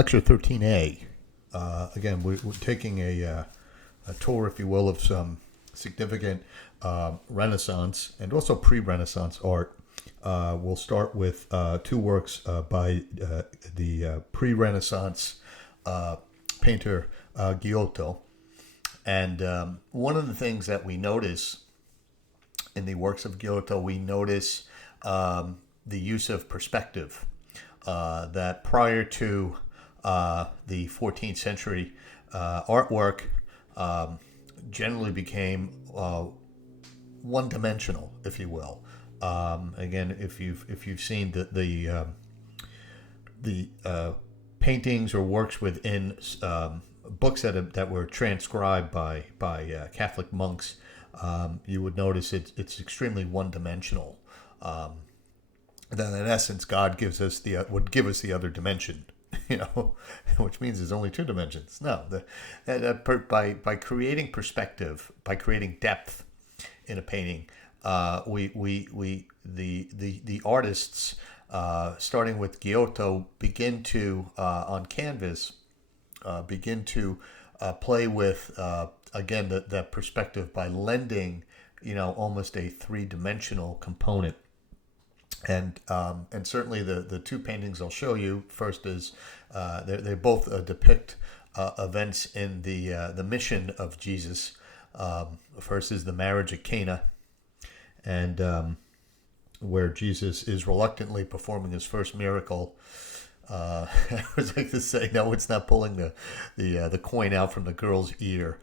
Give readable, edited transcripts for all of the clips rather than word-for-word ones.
Lecture 13A. Again, we're taking a tour, if you will, of some significant Renaissance and also pre-Renaissance art. We'll start with two works by the pre-Renaissance painter Giotto. And one of the things that we notice in the works of Giotto, we notice the use of perspective. That prior to the 14th century, artwork generally became one-dimensional, if you will. Again, if you've seen the paintings or works within books that were transcribed by Catholic monks, you would notice it's extremely one-dimensional. Then in essence, God would give us the other dimension, which means there's only two dimensions. No, by creating perspective, by creating depth in a painting, the artists, starting with Giotto, begin to on canvas begin to play with again that perspective by lending almost a three-dimensional component. And certainly the two paintings I'll show you first is they both depict events in the mission of Jesus. First is the marriage at Cana, and where Jesus is reluctantly performing his first miracle. I would like to say, no, it's not pulling the coin out from the girl's ear.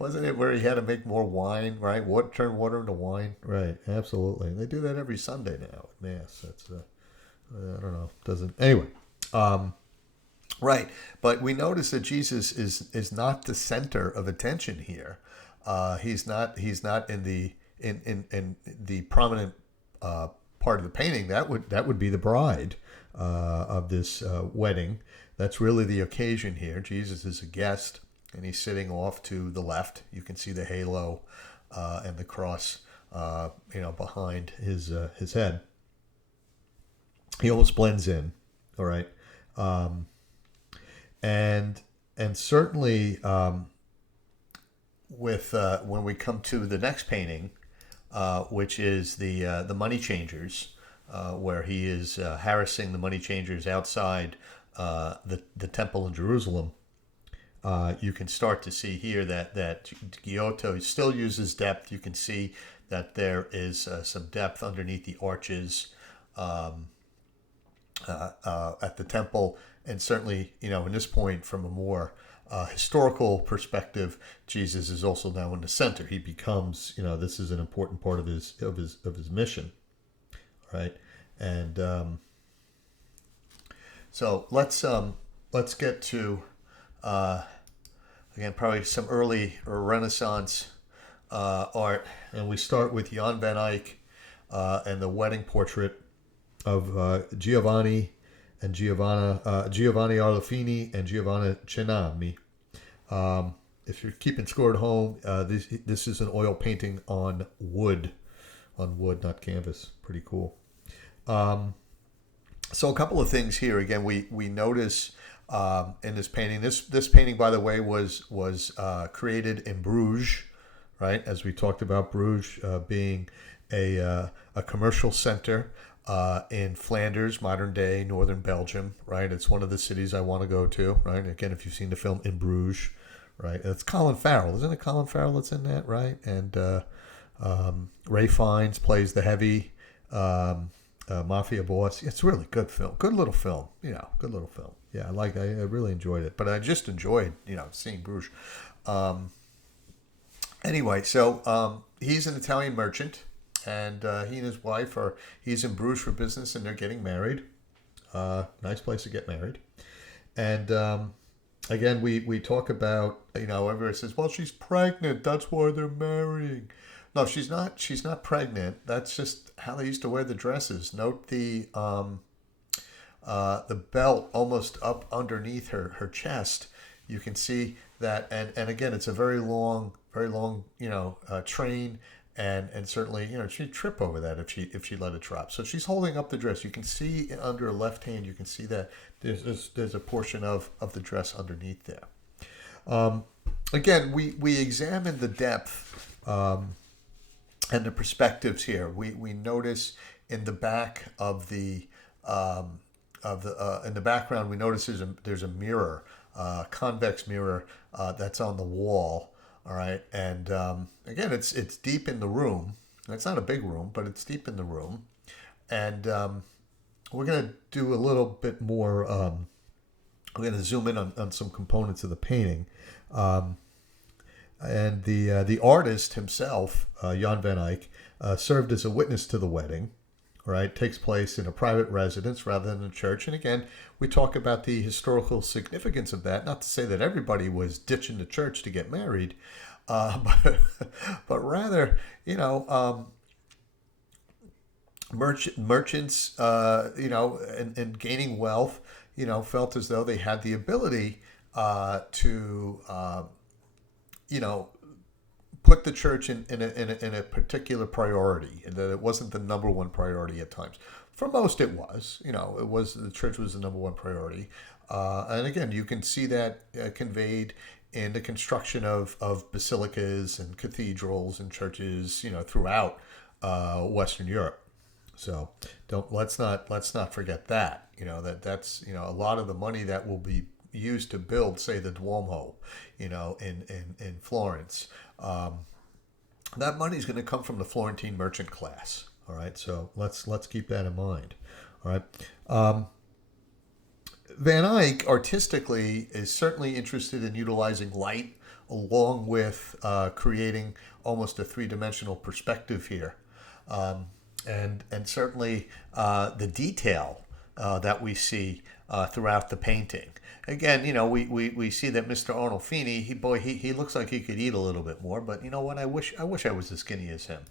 Wasn't it where he had to make more wine, right? Turn water into wine? Right, absolutely. They do that every Sunday now at Mass. That's, I don't know, doesn't... Anyway, right. But we notice that Jesus is not the center of attention here. He's not in the prominent part of the painting. That would be the bride of this wedding. That's really the occasion here. Jesus is a guest, and he's sitting off to the left. You can see the halo and the cross, behind his head. He almost blends in. All right, and certainly with when we come to the next painting, which is the money changers, where he is harassing the money changers outside the temple in Jerusalem. You can start to see here that Giotto still uses depth. You can see that there is some depth underneath the arches at the temple, and certainly, in this point, from a more historical perspective, Jesus is also now in the center. He becomes, this is an important part of his mission, right? And so let's get to again probably some early Renaissance art, and we start with Jan van Eyck and the wedding portrait of Giovanni Arlefini and Giovanna Cenami. If you're keeping score at home, this is an oil painting on wood, not canvas. Pretty cool. So a couple of things here. Again, we notice in this painting. This painting, by the way, was created in Bruges, right? As we talked about, Bruges being a commercial center in Flanders, modern day northern Belgium, right? It's one of the cities I want to go to, right? Again, if you've seen the film In Bruges, right? It's Colin Farrell, isn't it? Colin Farrell that's in that, right? And Ray Fiennes plays the heavy mafia boss. It's a really good film, good little film, good little film. Yeah, I really enjoyed it, but I just enjoyed, seeing Bruges. Anyway, so he's an Italian merchant. And he and his wife he's in Bruges for business, and they're getting married. Nice place to get married. And again, we talk about, everyone says, well, she's pregnant. That's why they're marrying. No, she's not. She's not pregnant. That's just how they used to wear the dresses. Note the belt almost up underneath her chest. You can see that. And again, it's a very long, train. and certainly, she'd trip over that if she let it drop. So she's holding up the dress. You can see under her left hand, you can see that there's a portion of the dress underneath there. Again, we examine the depth and the perspectives here. We notice in the back of the in the background, we notice there's a mirror, convex mirror that's on the wall. All right, and again, it's deep in the room. It's not a big room, but it's deep in the room, and we're gonna do a little bit more. We're gonna zoom in on some components of the painting. And the artist himself, Jan van Eyck, served as a witness to the wedding. Right, takes place in a private residence rather than a church. And again, we talk about the historical significance of that. Not to say that everybody was ditching the church to get married, but rather, merchants, and gaining wealth, felt as though they had the ability to, put the church in a particular priority, and that it wasn't the number one priority at times. For most, it was. The church was the number one priority, and again, you can see that conveyed in the construction of basilicas and cathedrals and churches, throughout Western Europe. So let's not forget that. That's a lot of the money that will be used to build, say, the Duomo, in Florence. That money is going to come from the Florentine merchant class. All right, so let's keep that in mind. All right, Van Eyck artistically is certainly interested in utilizing light along with creating almost a three-dimensional perspective here, and certainly the detail that we see throughout the painting. Again, we see that Mr. Arnolfini, he looks like he could eat a little bit more, but you know what? I wish I was as skinny as him.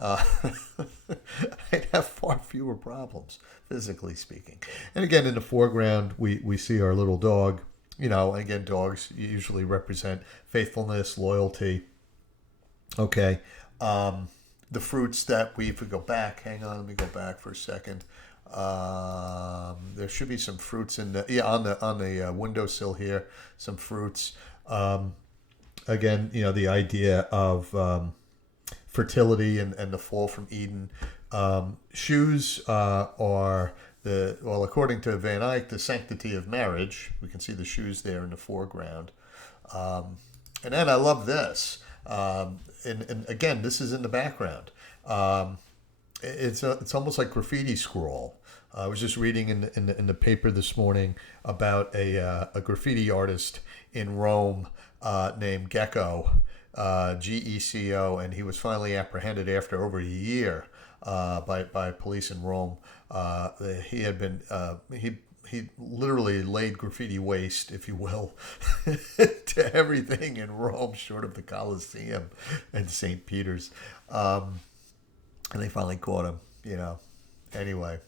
I'd have far fewer problems, physically speaking. And again, in the foreground, we see our little dog. Again, dogs usually represent faithfulness, loyalty. Okay. The fruits that if we go back, hang on, let me go back for a second. There should be some fruits on the windowsill here. Some fruits. Again, the idea of fertility and the fall from Eden. Shoes are according to Van Eyck, the sanctity of marriage. We can see the shoes there in the foreground. And then I love this. And again, this is in the background. It's almost like graffiti scroll. I was just reading in the paper this morning about a graffiti artist in Rome named Gecko, Geco, and he was finally apprehended after over a year by police in Rome. He had been he literally laid graffiti waste, if you will, to everything in Rome short of the Colosseum and St. Peter's. And they finally caught him, Anyway,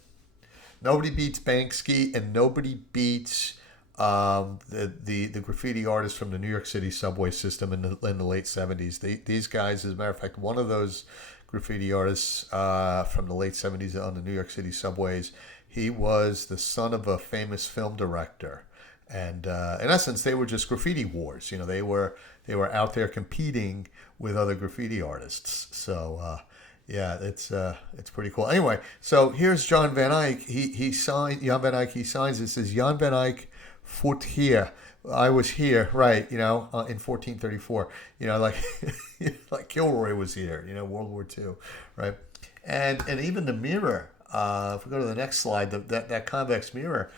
nobody beats Banksy, and nobody beats the graffiti artists from the New York City subway system in the late 70s. These guys, as a matter of fact, one of those graffiti artists from the late 70s on the New York City subways, he was the son of a famous film director. And in essence, they were just graffiti wars. They were out there competing with other graffiti artists. So yeah, it's pretty cool. Anyway, so here's Jan van Eyck. Jan van Eyck. He signs. It says Jan van Eyck, foot here. I was here, right? In 1434. Like like Kilroy was here. World War II, right? And even the mirror. If we go to the next slide, that convex mirror,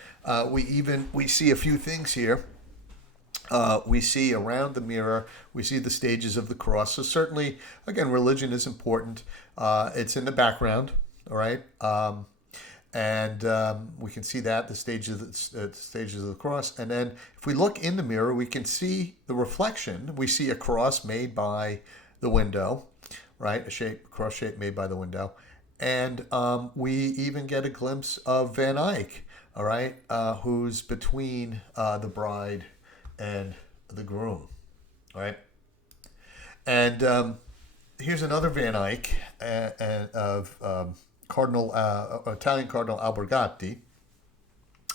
we see a few things here. We see around the mirror, we see the stages of the cross. So certainly, again, religion is important. It's in the background, all right? And we can see that, the stages of the cross. And then if we look in the mirror, we can see the reflection. We see a cross made by the window, right? Cross shape made by the window. And we even get a glimpse of Van Eyck, all right, who's between the bride and the groom, right? And Here's another Van Eyck of Cardinal Italian Cardinal Albergati.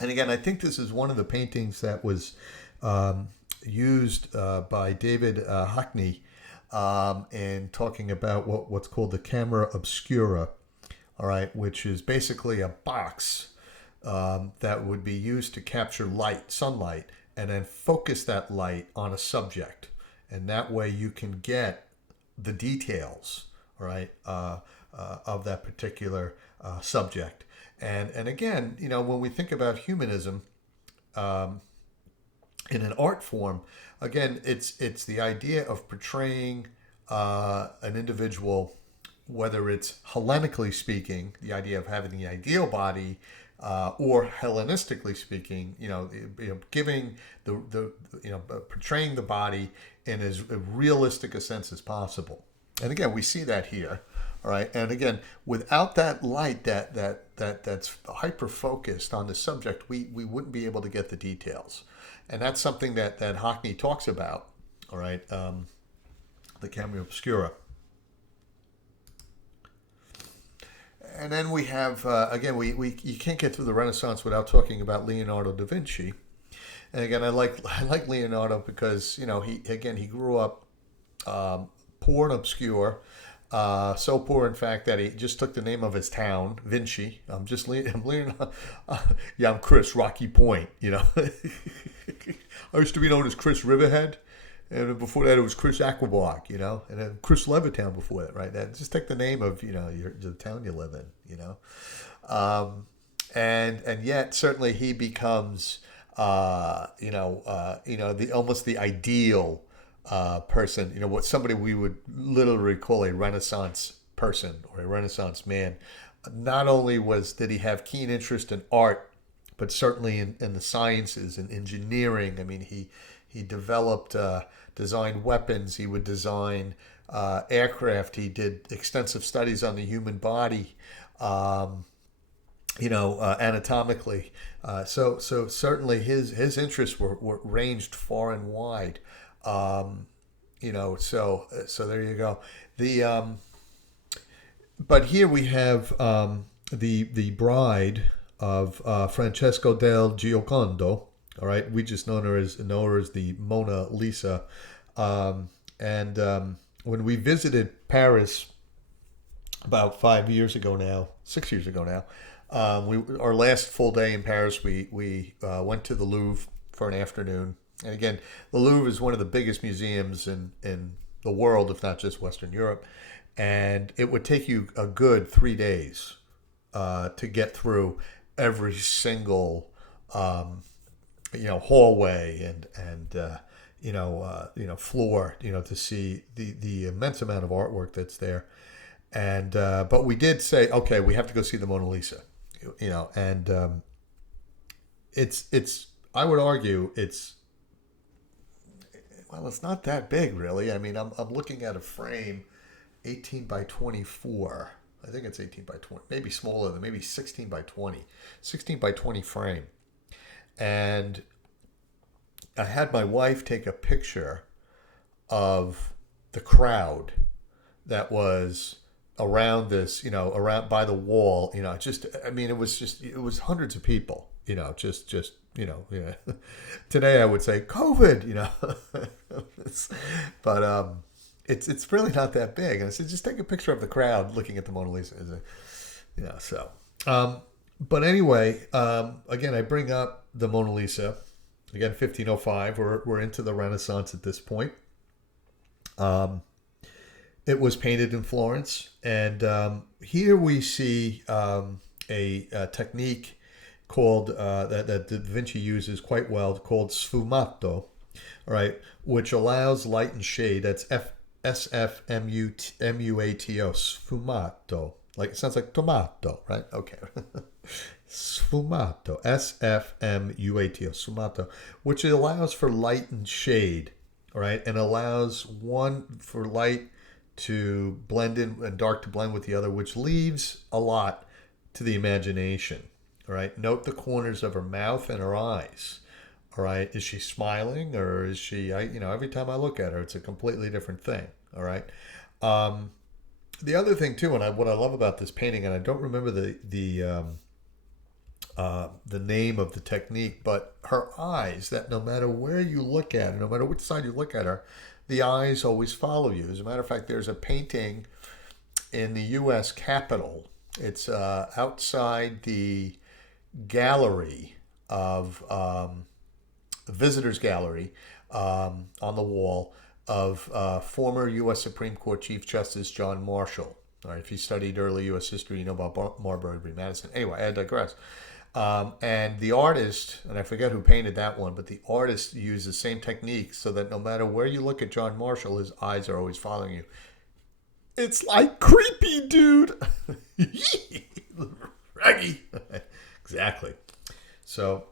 And again, I think this is one of the paintings that was um, used by David Hockney in talking about what's called the camera obscura, all right, which is basically a box that would be used to capture light, sunlight, and then focus that light on a subject. And that way you can get the details, all right, of that particular subject. And again, when we think about humanism in an art form, again, it's the idea of portraying an individual, whether it's Hellenically speaking, the idea of having the ideal body, or Hellenistically speaking, giving portraying the body in as realistic a sense as possible. And again, we see that here, all right. And again, without that light that's hyper focused on the subject, we wouldn't be able to get the details. And that's something that Hockney talks about, all right. The camera obscura. And then we have again, we you can't get through the Renaissance without talking about Leonardo da Vinci. And again, I like Leonardo because he grew up poor and obscure, so poor in fact that he just took the name of his town, Vinci. I'm Leonardo. Yeah, I'm Chris Rocky Point. I used to be known as Chris Riverhead. And before that, it was Chris Aquabock, and then Chris Levittown before that, right? That just take the name of the town you live in, and yet certainly he becomes the almost the ideal person, what somebody we would literally call a Renaissance person or a Renaissance man. Not only did he have keen interest in art, but certainly in the sciences and engineering. I mean, he developed, designed weapons. He would design aircraft. He did extensive studies on the human body, anatomically. So certainly his interests were ranged far and wide. So there you go. But here we have the bride of Francesco del Giocondo. All right, we just know her as the Mona Lisa. When we visited Paris about 6 years ago now, our last full day in Paris, we went to the Louvre for an afternoon. And again, the Louvre is one of the biggest museums in the world, if not just Western Europe. And it would take you a good 3 days to get through every single hallway and floor, to see the immense amount of artwork that's there. And but we did say, okay, we have to go see the Mona Lisa, and it's I would argue it's not that big really. I mean, I'm looking at a frame, 18 by 24. I think it's 18 by 20, maybe smaller than, maybe 16 by 20 frame. And I had my wife take a picture of the crowd that was around this, around by the wall, it was hundreds of people, yeah. Today I would say COVID, but it's really not that big. And I said, just take a picture of the crowd looking at the Mona Lisa, so. But anyway, again, I bring up the Mona Lisa. Again, 1505. We're into the Renaissance at this point. It was painted in Florence, and here we see a technique called that Da Vinci uses quite well, called sfumato. All right, which allows light and shade. That's SFMUATO, sfumato. Like, it sounds like tomato, right? Okay. Sfumato, SFMUATO, sfumato, which allows for light and shade, all right, and allows one for light to blend in and dark to blend with the other, which leaves a lot to the imagination, all right. Note the corners of her mouth and her eyes, all right. Is she smiling, or is she, every time I look at her, it's a completely different thing, all right. The other thing too, and what I love about this painting, and I don't remember the name of the technique, but her eyes, that no matter where you look at her, no matter which side you look at her, the eyes always follow you. As a matter of fact, there's a painting in the U.S. Capitol. It's outside the gallery of visitors gallery on the wall of former U.S. Supreme Court Chief Justice John Marshall. All right, if you studied early U.S. history, you know about Marbury v. Madison. Anyway, I digress. And the artist, and I forget who painted that one, but the artist used the same technique so that no matter where you look at John Marshall, his eyes are always following you. It's like creepy, dude. Raggy. Exactly. So,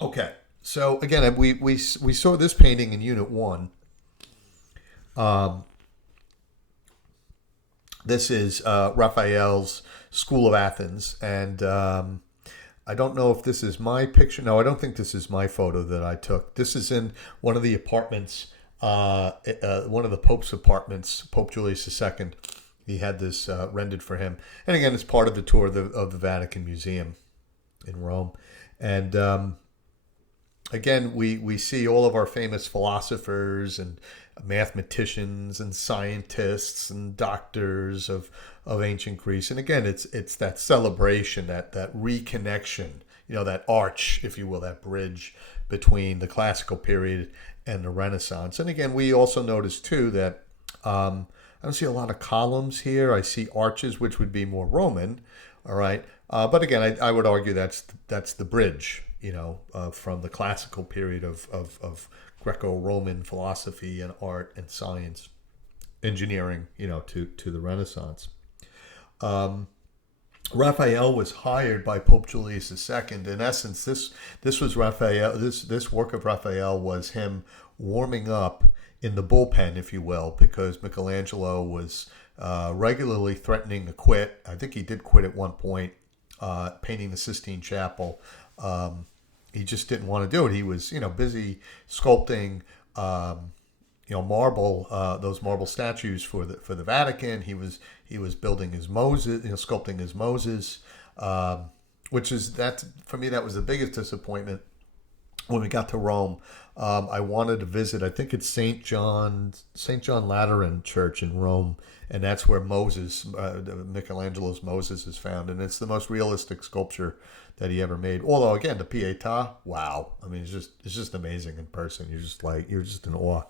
okay. So again, we saw this painting in Unit 1. This is Raphael's School of Athens, and I don't know if this is my picture. No, I don't think this is my photo that I took. This is in one of the apartments, one of the Pope's apartments, Pope Julius II. He had this rendered for him, and again, it's part of the tour of the Vatican Museum in Rome, and again, we see all of our famous philosophers and mathematicians and scientists and doctors of ancient Greece. And again, it's that celebration, that reconnection, that arch, if you will, that bridge between the classical period and the Renaissance. And again, we also notice too that I don't see a lot of columns here. I see arches, which would be more Roman. All right. But again, I would argue that's the bridge, from the classical period of Greco-Roman philosophy and art and science, engineering, to the Renaissance. Raphael was hired by Pope Julius II. In essence, this was Raphael. This work of Raphael was him warming up in the bullpen, if you will, because Michelangelo was regularly threatening to quit. I think he did quit at one point, painting the Sistine Chapel. He just didn't want to do it. He was, busy sculpting, marble, those marble statues for the Vatican. He was building his Moses, sculpting his Moses, which is that for me that was the biggest disappointment when we got to Rome. I wanted to visit. I think it's St. John Lateran Church in Rome, and that's where Michelangelo's Moses is found, and it's the most realistic sculpture that he ever made. Although again, the Pietà, wow! I mean, it's just amazing in person. You're just in awe.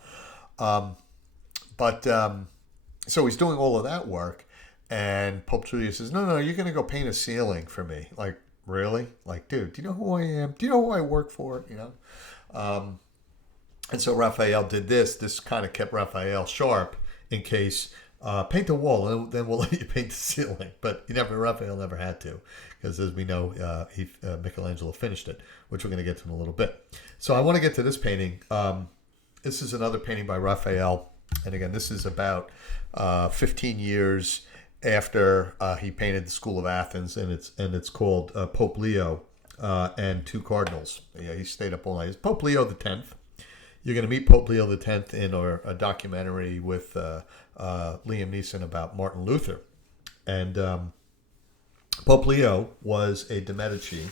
So he's doing all of that work, and Pope Julius says, "No, you're going to go paint a ceiling for me." Like, really? Like, dude, do you know who I am? Do you know who I work for? And so Raphael did this. This kind of kept Raphael sharp in case paint the wall, and then we'll let you paint the ceiling. But Raphael never had to, because as we know, Michelangelo finished it, which we're going to get to in a little bit. So I want to get to this painting. This is another painting by Raphael, and again, this is about 15 years after he painted the School of Athens, and it's called Pope Leo and Two Cardinals. Yeah, he stayed up all night. It's Pope Leo X. You're going to meet Pope Leo X in a documentary with Liam Neeson about Martin Luther. And Pope Leo was a de Medici.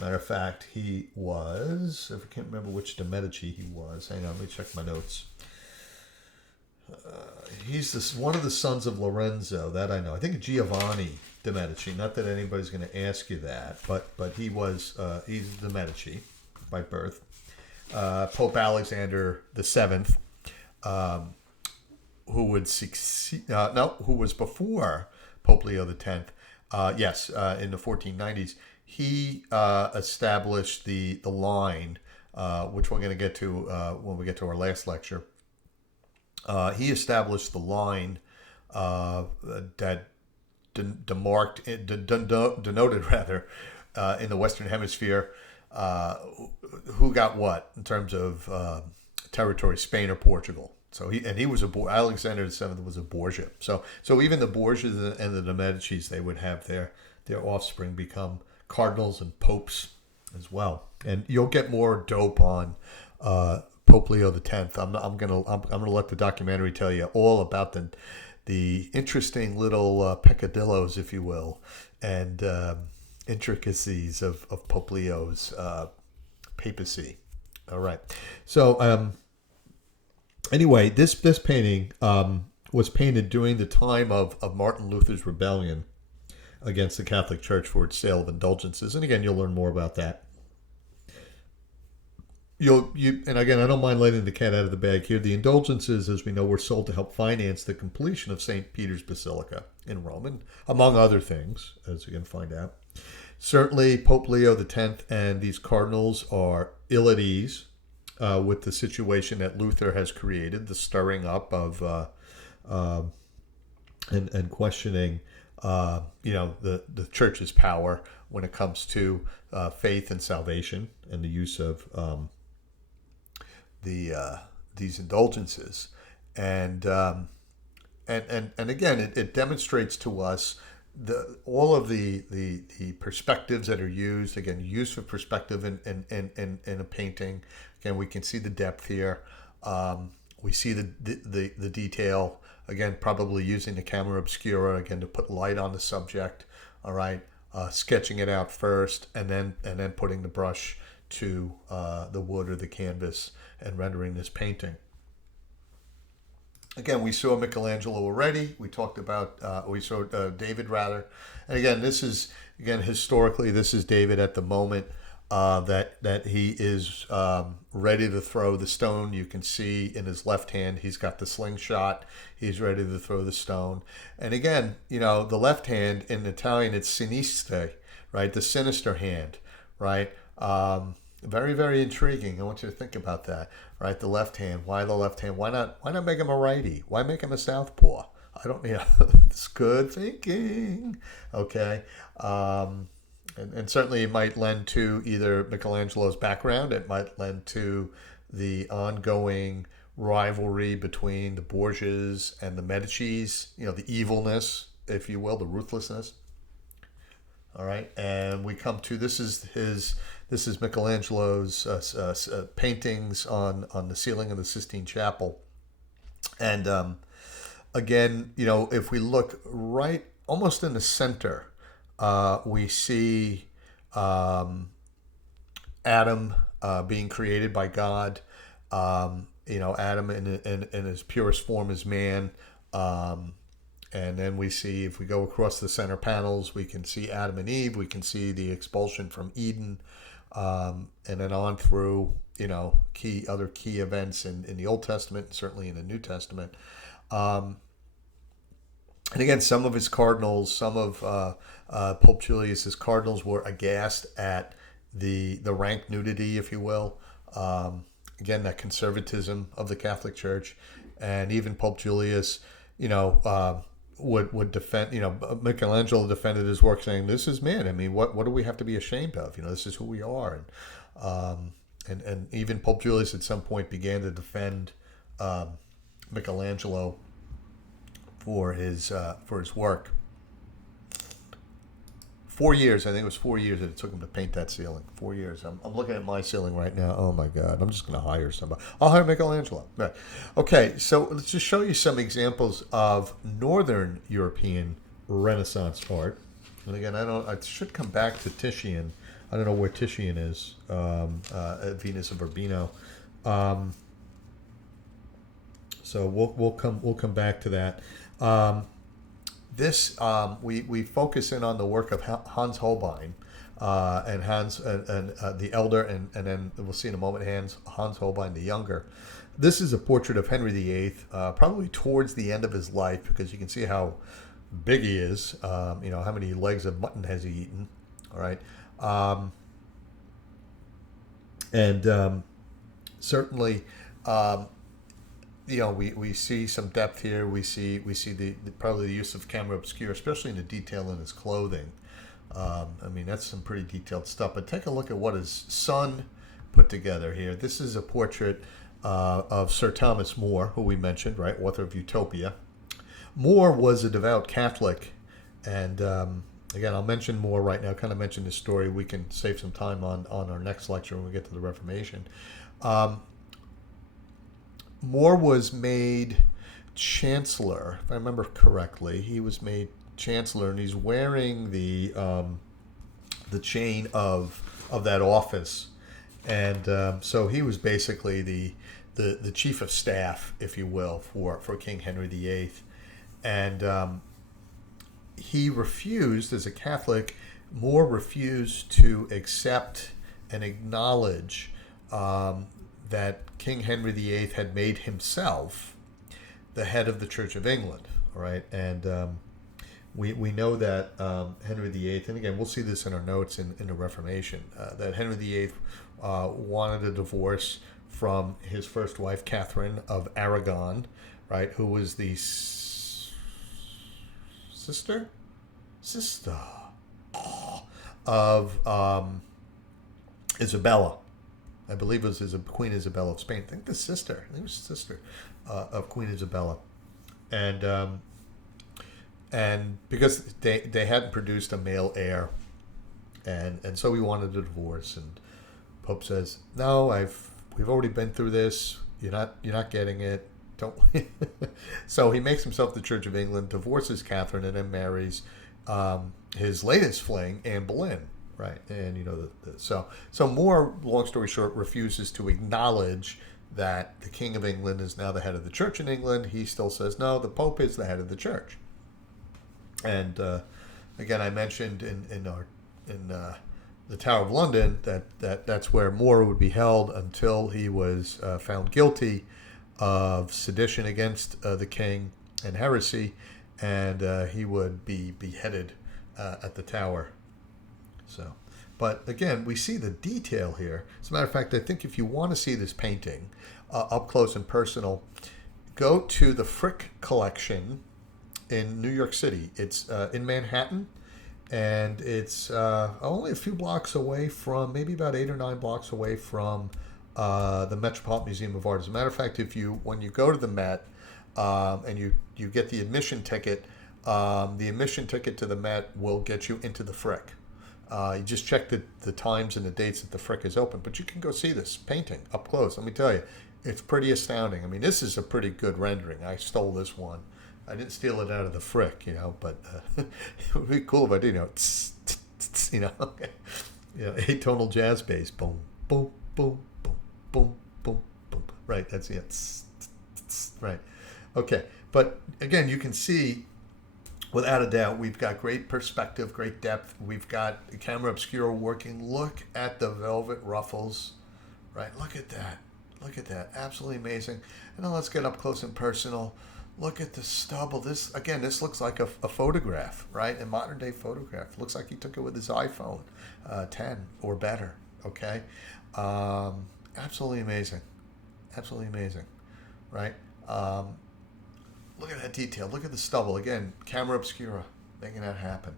Matter of fact, he was, if I can't remember which de Medici he was. Hang on, let me check my notes. He's one of the sons of Lorenzo, that I know. I think Giovanni de Medici. Not that anybody's going to ask you that, but he's de Medici by birth. Pope Alexander VII, who would succeed, who was before Pope Leo X. In the 1490s, he established the line, which we're going to get to when we get to our last lecture. He established the line that denoted in the Western Hemisphere who got what in terms of territory, Spain or Portugal. So he was Alexander VII was a Borgia. So even the Borgias and the de Medicis, they would have their offspring become cardinals and popes as well. And you'll get more dope on Pope Leo X. I'm gonna let the documentary tell you all about the interesting little peccadillos, if you will, and intricacies of Pope Leo's papacy. All right. So anyway, this painting was painted during the time of Martin Luther's rebellion against the Catholic Church for its sale of indulgences. And again, you'll learn more about that. And again, I don't mind letting the cat out of the bag here. The indulgences, as we know, were sold to help finance the completion of St. Peter's Basilica in Rome, and among other things, as you're going to find out. Certainly, Pope Leo X and these cardinals are ill at ease with the situation that Luther has created, the stirring up of and questioning, the church's power when it comes to faith and salvation and the use of these indulgences, and again, it demonstrates to us all of the perspectives that are used. Again, use of perspective in a painting. Again, we can see the depth here. We see the detail. Again, probably using the camera obscura again to put light on the subject. All right, sketching it out first, and then putting the brush to the wood or the canvas and rendering this painting. Again, we saw Michelangelo already. We talked about, we saw David rather. And again, historically, this is David at the moment that he is ready to throw the stone. You can see in his left hand, he's got the slingshot. He's ready to throw the stone. And again, the left hand in Italian, it's sinistra, right? The sinister hand, right? Very, very intriguing. I want you to think about that, right? The left hand. Why the left hand? Why not make him a righty? Why make him a southpaw? I don't. It's good thinking. Okay, and certainly it might lend to either Michelangelo's background. It might lend to the ongoing rivalry between the Borgias and the Medicis. The evilness, if you will, the ruthlessness. All right, and we come to this is Michelangelo's paintings on the ceiling of the Sistine Chapel, and again, if we look right, almost in the center, we see Adam being created by God. Adam in his purest form as man. And then we see, if we go across the center panels, we can see Adam and Eve. We can see the expulsion from Eden, and then on through, other key events in the Old Testament, and certainly in the New Testament. And again, some of his cardinals, some of Pope Julius's cardinals were aghast at the rank nudity, if you will. Again, that conservatism of the Catholic Church, and even Pope Julius, would defend, Michelangelo defended his work, saying, "This is man. I mean, what do we have to be ashamed of? This is who we are." And even Pope Julius at some point began to defend Michelangelo for his work. 4 years, I think it was 4 years that it took him to paint that ceiling. 4 years. I'm looking at my ceiling right now. Oh my God! I'm just going to hire somebody. I'll hire Michelangelo. Right. Okay, so let's just show you some examples of Northern European Renaissance art. And again, I should come back to Titian. I don't know where Titian is. At Venus of Urbino. So we'll come back to that. We focus in on the work of Hans Holbein, and Hans and the elder, and then we'll see in a moment Hans Holbein the younger. This is a portrait of Henry VIII, probably towards the end of his life, because you can see how big he is. How many legs of mutton has he eaten? All right, and certainly. We see some depth here. We see the probably the use of camera obscura, especially in the detail in his clothing. That's some pretty detailed stuff. But take a look at what his son put together here. This is a portrait of Sir Thomas More, who we mentioned, right, author of Utopia. More was a devout Catholic, and again, I'll mention More right now. Kind of mention his story. We can save some time on our next lecture when we get to the Reformation. More was made chancellor, if I remember correctly. He was made chancellor, and he's wearing the chain of that office, and so he was basically the chief of staff, if you will, for King Henry VIII, and he refused, as a Catholic, More refused to accept and acknowledge that King Henry VIII had made himself the head of the Church of England. All right, and we know that Henry VIII, and again, we'll see this in our notes in the Reformation, that Henry VIII wanted a divorce from his first wife, Catherine of Aragon, right, who was the sister of Isabella. I believe it was Queen Isabella of Spain. I think it was sister of Queen Isabella, and because they hadn't produced a male heir, and so he wanted a divorce. And Pope says, "No, we've already been through this. You're not getting it. Don't." So he makes himself the Church of England, divorces Catherine, and then marries his latest fling, Anne Boleyn. Right, and so More, long story short, refuses to acknowledge that the King of England is now the head of the Church in England. He still says, no, the Pope is the head of the Church. And again, I mentioned in the Tower of London that's where More would be held until he was found guilty of sedition against the king and heresy, and he would be beheaded at the Tower. So, but again, we see the detail here. As a matter of fact, I think if you want to see this painting up close and personal, go to the Frick Collection in New York City. It's in Manhattan, and it's only a few blocks away from, maybe about 8 or 9 blocks away from the Metropolitan Museum of Art. As a matter of fact, when you go to the Met and you get the admission ticket to the Met will get you into the Frick. You just check the times and the dates that the Frick is open, but you can go see this painting up close. Let me tell you, it's pretty astounding. I mean, this is a pretty good rendering. I stole this one. I didn't steal it out of the Frick, but it would be cool if I did, atonal jazz bass, boom, boom, boom, boom, boom, boom, boom. Right, that's it. Right. Okay, but again, you can see, without a doubt, we've got great perspective, great depth. We've got the camera obscura working. Look at the velvet ruffles, right? Look at that. Look at that. Absolutely amazing. And then let's get up close and personal. Look at the stubble. This looks like a photograph, right? A modern day photograph. Looks like he took it with his iPhone 10 or better, okay? Absolutely amazing. Absolutely amazing, right? Look at that detail. Look at the stubble. Again, camera obscura, making that happen,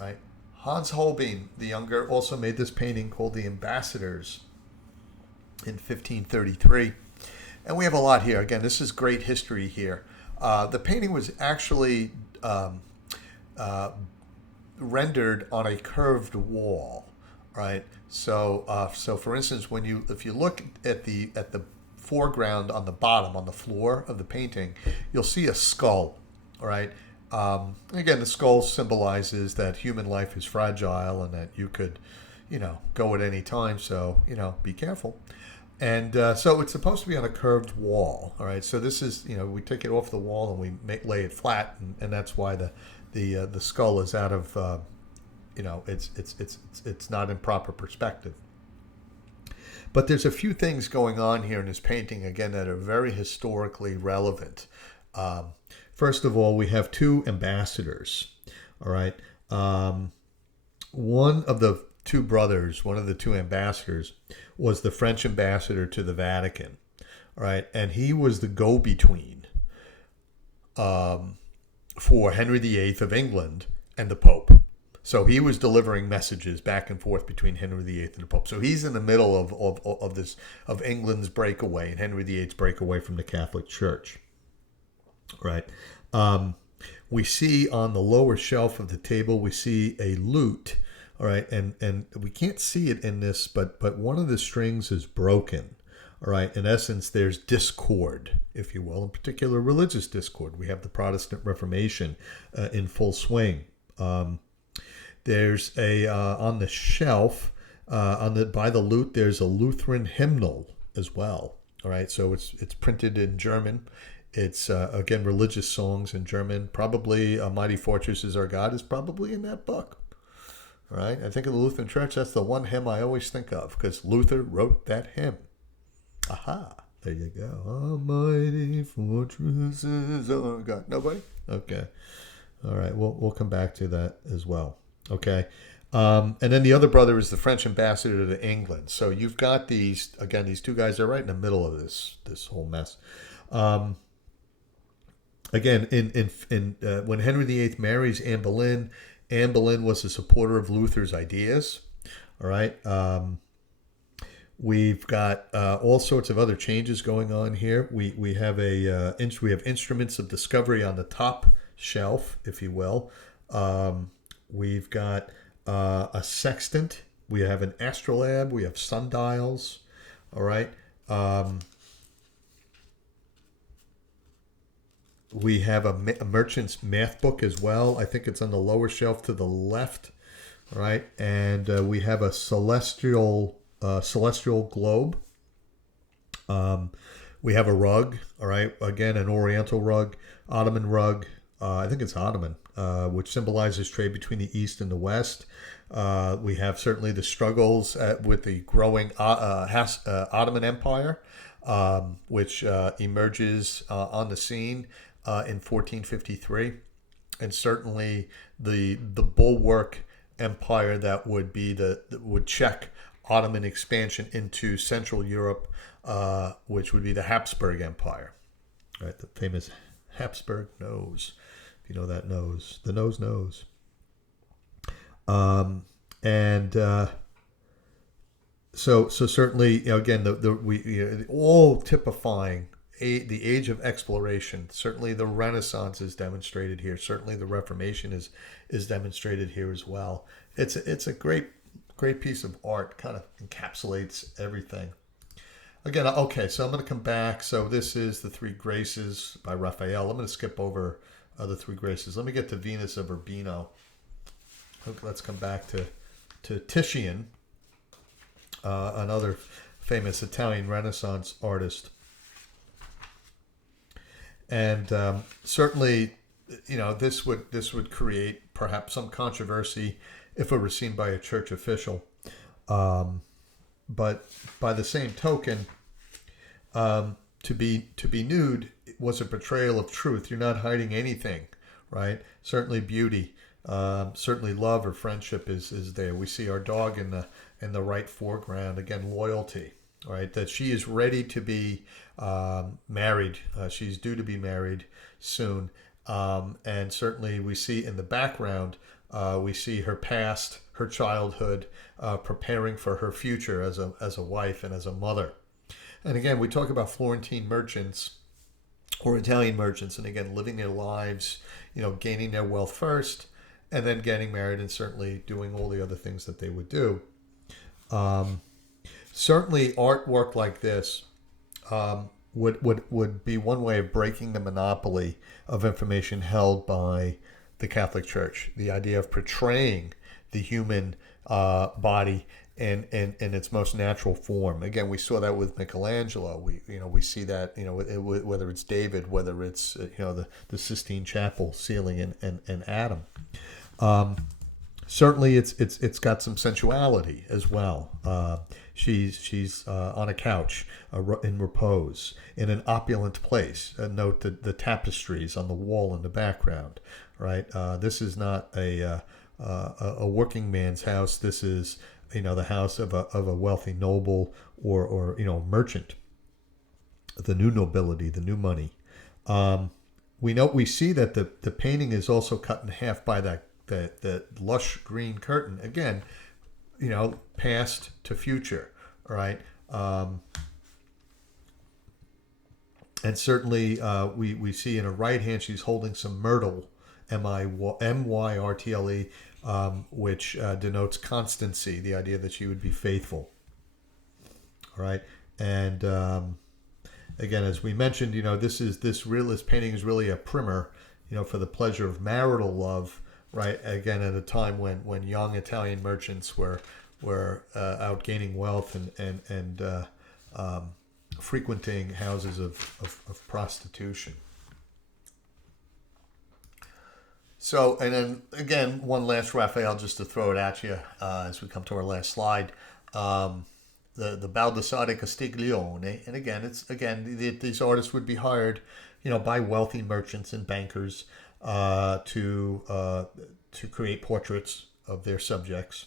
right? Hans Holbein, the younger, also made this painting called The Ambassadors in 1533. And we have a lot here. Again, this is great history here. The painting was actually rendered on a curved wall, right? So for instance, if you look at the foreground on the bottom, on the floor of the painting, you'll see a skull, all right? Again, the skull symbolizes that human life is fragile and that you could, go at any time, so, be careful. And so it's supposed to be on a curved wall, all right? So this is, we take it off the wall and we lay it flat, and that's why the skull is out of, it's not in proper perspective. But there's a few things going on here in this painting, again, that are very historically relevant. First of all, we have 2 ambassadors, all right? One of the 2 brothers, one of the 2 ambassadors, was the French ambassador to the Vatican, all right? And he was the go-between for Henry VIII of England and the Pope. So he was delivering messages back and forth between Henry VIII and the Pope. So he's in the middle of England's breakaway and Henry VIII's breakaway from the Catholic Church, right? We see on the lower shelf of the table, we see a lute, all right, and we can't see it in this, but one of the strings is broken, All right. In essence, there's discord, if you will, in particular religious discord. We have the Protestant Reformation in full swing. There's a on the shelf on the by the lute. There's a Lutheran hymnal as well. All right. So it's printed in German. It's again religious songs in German. Probably "A Mighty Fortress Is Our God" is probably in that book. All right. I think of the Lutheran Church. That's the one hymn I always think of because Luther wrote that hymn. Aha, there you go. A mighty fortress is our God. Nobody? Okay. All right. We'll come back to that as well. Okay. And then the other brother is the French ambassador to England. So you've got these two guys are right in the middle of this whole mess. Again, in when Henry VIII marries Anne Boleyn was a supporter of Luther's ideas. All right. We've got all sorts of other changes going on here. We have we have instruments of discovery on the top shelf, if you will. We've got a sextant. We have an astrolabe. We have sundials. All right. We have a merchant's math book as well. I think it's on the lower shelf to the left. All right. And we have a celestial globe. We have a rug, all right, again, an Oriental rug, Ottoman rug, I think it's Ottoman, which symbolizes trade between the East and the West. We have certainly the struggles with the growing Ottoman Empire, which emerges on the scene in 1453, and certainly the bulwark empire that would be that would check Ottoman expansion into Central Europe, which would be the Habsburg Empire, right? The famous Habsburg nose. If you know that nose, the nose knows. So certainly, again, all typifying the age of exploration. Certainly, the Renaissance is demonstrated here. Certainly, the Reformation is demonstrated here as well. It's a great piece of art. Kind of encapsulates everything. Again, okay, so I'm going to come back. So this is the Three Graces by Raphael. I'm going to skip over the Three Graces. Let me get to Venus of Urbino. Let's come back to Titian, another famous Italian Renaissance artist. And certainly, this would create perhaps some controversy if it were seen by a church official. But by the same token, to be nude was a portrayal of truth. You're not hiding anything, right? Certainly beauty, certainly love or friendship is there. We see our dog in the right foreground. Again, loyalty, right? That she is ready to be married. She's due to be married soon. And certainly we see in the background, we see her past, her childhood, preparing for her future as a wife and as a mother. And again, we talk about Florentine merchants or Italian merchants, and again, living their lives, gaining their wealth first, and then getting married, and certainly doing all the other things that they would do. Certainly, artwork like this would be one way of breaking the monopoly of information held by the Catholic Church. The idea of portraying the human body in its most natural form. Again, we saw that with Michelangelo. We see that whether it's David, whether it's the Sistine Chapel ceiling and Adam. Certainly, it's got some sensuality as well. She's on a couch in repose in an opulent place. Note the tapestries on the wall in the background. Right. This is not a working man's house. This is the house of a wealthy noble or merchant. The new nobility, the new money. We see that the painting is also cut in half by that lush green curtain. Again, past to future. All right. And certainly we see in her right hand she's holding some myrtle. Myrtle, which denotes constancy, the idea that she would be faithful. All right. And again, as we mentioned, this realist painting is really a primer, for the pleasure of marital love, right? Again, at a time when young Italian merchants were out gaining wealth and frequenting houses of prostitution. So, and then again, one last Raphael, just to throw it at you as we come to our last slide. The Baldassare Castiglione, and again, these artists would be hired, by wealthy merchants and bankers to create portraits of their subjects.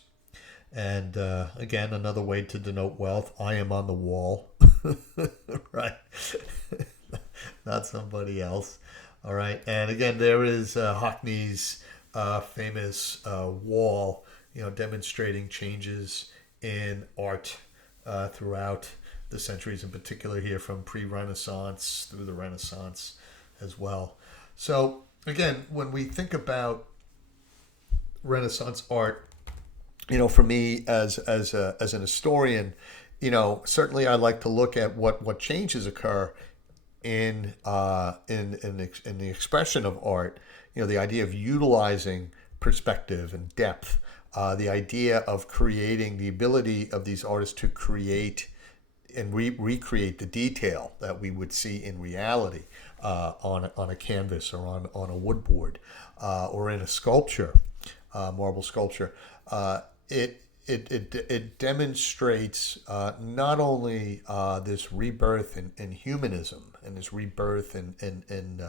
And again, another way to denote wealth. I am on the wall, right? Not somebody else. All right, and again, there is Hockney's famous wall, demonstrating changes in art throughout the centuries, in particular here from pre-Renaissance through the Renaissance as well. So again, when we think about Renaissance art, for me as an historian, certainly I like to look at what changes occur in the expression of art. The idea of utilizing perspective and depth, the idea of creating the ability of these artists to create and recreate the detail that we would see in reality on a canvas or on a wood board or in a sculpture, marble sculpture. It demonstrates not only this rebirth in humanism and this rebirth in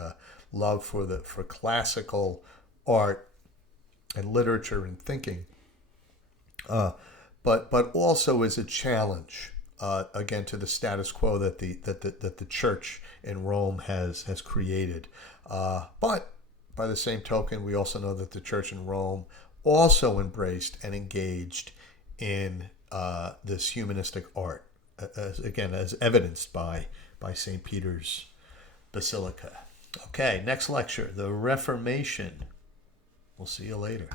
love for classical art and literature and thinking, but also is a challenge again to the status quo that the church in Rome has created. But by the same token, we also know that the church in Rome also embraced and engaged in this humanistic art, as evidenced by St. Peter's Basilica. Okay, next lecture, the Reformation. We'll see you later.